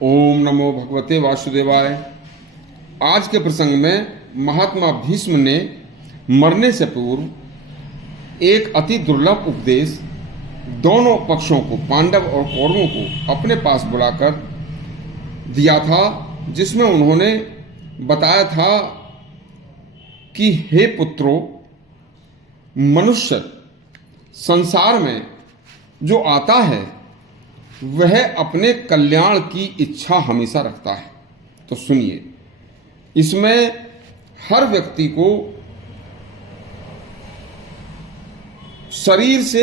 ओम नमो भगवते वासुदेवाय। आज के प्रसंग में महात्मा भीष्म ने मरने से पूर्व एक अति दुर्लभ उपदेश दोनों पक्षों को, पांडव और कौरवों को अपने पास बुलाकर दिया था, जिसमें उन्होंने बताया था कि हे पुत्रों, मनुष्य संसार में जो आता है वह अपने कल्याण की इच्छा हमेशा रखता है। तो सुनिए, इसमें हर व्यक्ति को शरीर से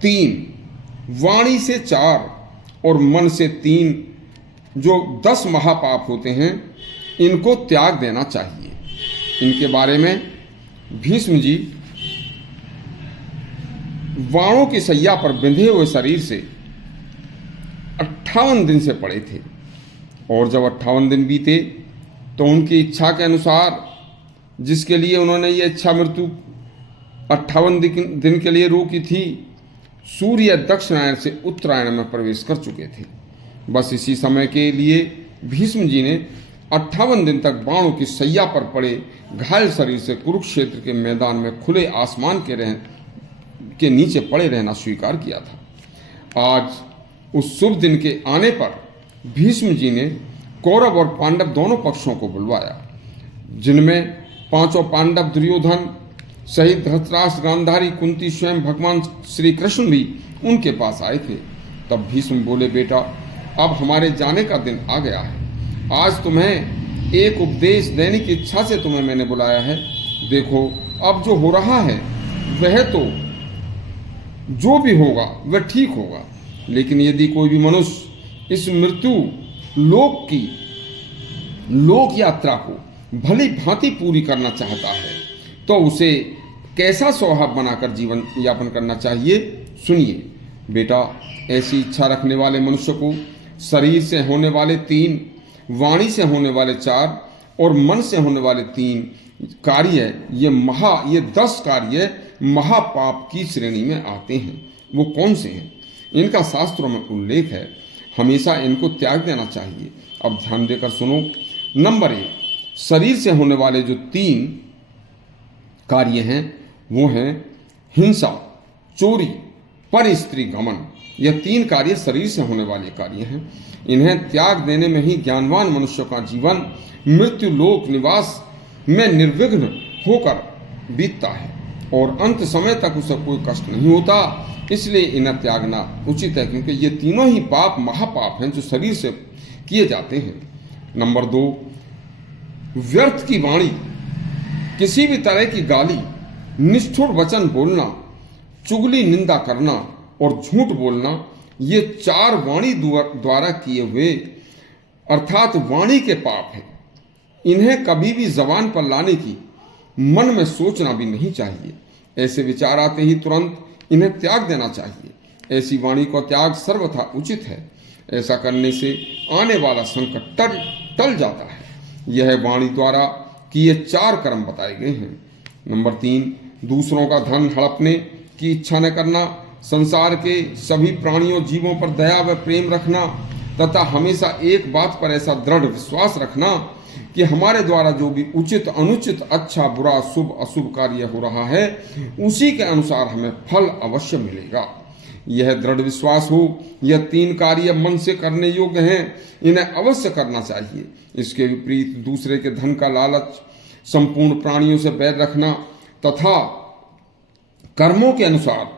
3, वाणी से 4 और मन से 3 जो 10 महापाप होते हैं, इनको त्याग देना चाहिए। इनके बारे में भीष्म जी वाणों की सैया पर बंधे हुए शरीर से 58 दिन से पड़े थे, और जब 58 दिन बीते तो उनकी इच्छा के अनुसार, जिसके लिए उन्होंने ये इच्छा मृत्यु 58 दिन के लिए रोकी थी, सूर्य दक्षिणायन से उत्तरायण में प्रवेश कर चुके थे। बस इसी समय के लिए भीष्म जी ने 58 दिन तक बाणों की सैया पर पड़े घायल शरीर से कुरुक्षेत्र के मैदान में खुले आसमान के नीचे पड़े रहना स्वीकार किया था। आज उस शुभ दिन के आने पर भीष्म जी ने कौरव और पांडव दोनों पक्षों को बुलवाया, जिनमें 5 पांडव दुर्योधन सहित धृतराष्ट्र, गांधारी, कुंती, स्वयं भगवान श्री कृष्ण भी उनके पास आए थे। तब भीष्म बोले, बेटा, अब हमारे जाने का दिन आ गया है। आज तुम्हें एक उपदेश देने की इच्छा से तुम्हें मैंने बुलाया है। देखो, अब जो हो रहा है वह तो जो भी होगा वह ठीक होगा, लेकिन यदि कोई भी मनुष्य इस मृत्यु लोक की लोक यात्रा को भली भांति पूरी करना चाहता है तो उसे कैसा स्वभाव बनाकर जीवन यापन करना चाहिए, सुनिए। बेटा, ऐसी इच्छा रखने वाले मनुष्य को शरीर से होने वाले 3, वाणी से होने वाले 4 और मन से होने वाले 3 कार्य, ये 10 कार्य महापाप की श्रेणी में आते हैं। वो कौन से हैं? इनका शास्त्रों में उल्लेख है, हमेशा इनको त्याग देना चाहिए। अब ध्यान देकर सुनो। नंबर 1, शरीर से होने वाले जो 3 कार्य हैं वो हैं हिंसा, चोरी, पर स्त्री गमन। यह 3 कार्य शरीर से होने वाले कार्य हैं। इन्हें त्याग देने में ही ज्ञानवान मनुष्य का जीवन मृत्यु लोक निवास में निर्विघ्न होकर बीतता है और अंत समय तक उसे कोई कष्ट नहीं होता। इसलिए इन्हें त्यागना उचित है, क्योंकि ये तीनों ही पाप महापाप हैं जो शरीर से किए जाते हैं। नंबर 2, व्यर्थ की वाणी, किसी भी तरह की गाली, निष्ठुर वचन बोलना, चुगली, निंदा करना और झूठ बोलना, ये 4 वाणी द्वारा किए हुए अर्थात वाणी के पाप हैं। इन्हें कभी भी जबान पर लाने की मन में सोचना भी नहीं चाहिए। ऐसे विचार आते ही तुरंत इन्हें त्याग देना चाहिए। ऐसी वाणी को त्याग सर्वथा उचित है। ऐसा करने से आने वाला संकट टल जाता है। यह वाणी द्वारा किए 4 कर्म बताए गए हैं। नंबर 3, दूसरों का धन हड़पने की इच्छा न करना, संसार के सभी प्राणियों जीवों पर दया व प्रेम रखना तथा हमेशा एक बात पर ऐसा दृढ़ विश्वास रखना कि हमारे द्वारा जो भी उचित, अनुचित, अच्छा, बुरा, शुभ, अशुभ कार्य हो रहा है उसी के अनुसार हमें फल अवश्य मिलेगा। यह दृढ़ विश्वास हो। यह 3 कार्य मन से करने योग्य हैं, इन्हें अवश्य करना चाहिए। इसके विपरीत दूसरे के धन का लालच, संपूर्ण प्राणियों से बैर रखना तथा कर्मों के अनुसार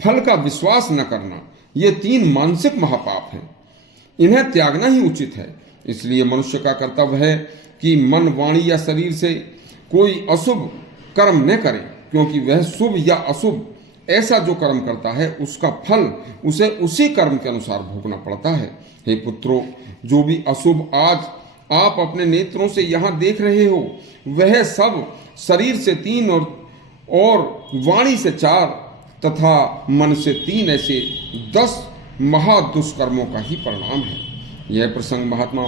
फल का विश्वास न करना, ये 3 मानसिक महापाप हैं। इन्हें त्यागना ही उचित है। इसलिए मनुष्य का कर्तव्य है कि मन, वाणी या शरीर से कोई अशुभ कर्म न करे, क्योंकि वह शुभ या अशुभ ऐसा जो कर्म करता है उसका फल उसे उसी कर्म के अनुसार भोगना पड़ता है। हे पुत्रों, जो भी अशुभ आज आप अपने नेत्रों से यहाँ देख रहे हो वह सब शरीर से 3 और वाणी से 4 तथा मन से 3 ऐसे 10 महादुष्कर्मों का ही परिणाम है। यह प्रसंग महात्मा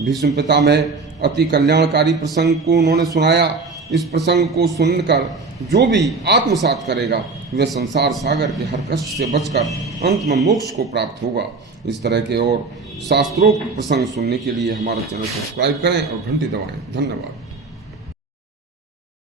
भीष्म पितामह अति कल्याणकारी प्रसंग को उन्होंने सुनाया। इस प्रसंग को सुनकर जो भी आत्मसात करेगा वह संसार सागर के हर कष्ट से बचकर अंत में मोक्ष को प्राप्त होगा। इस तरह के और शास्त्रोक्त प्रसंग सुनने के लिए हमारा चैनल सब्सक्राइब करें और घंटी दबाएं। धन्यवाद।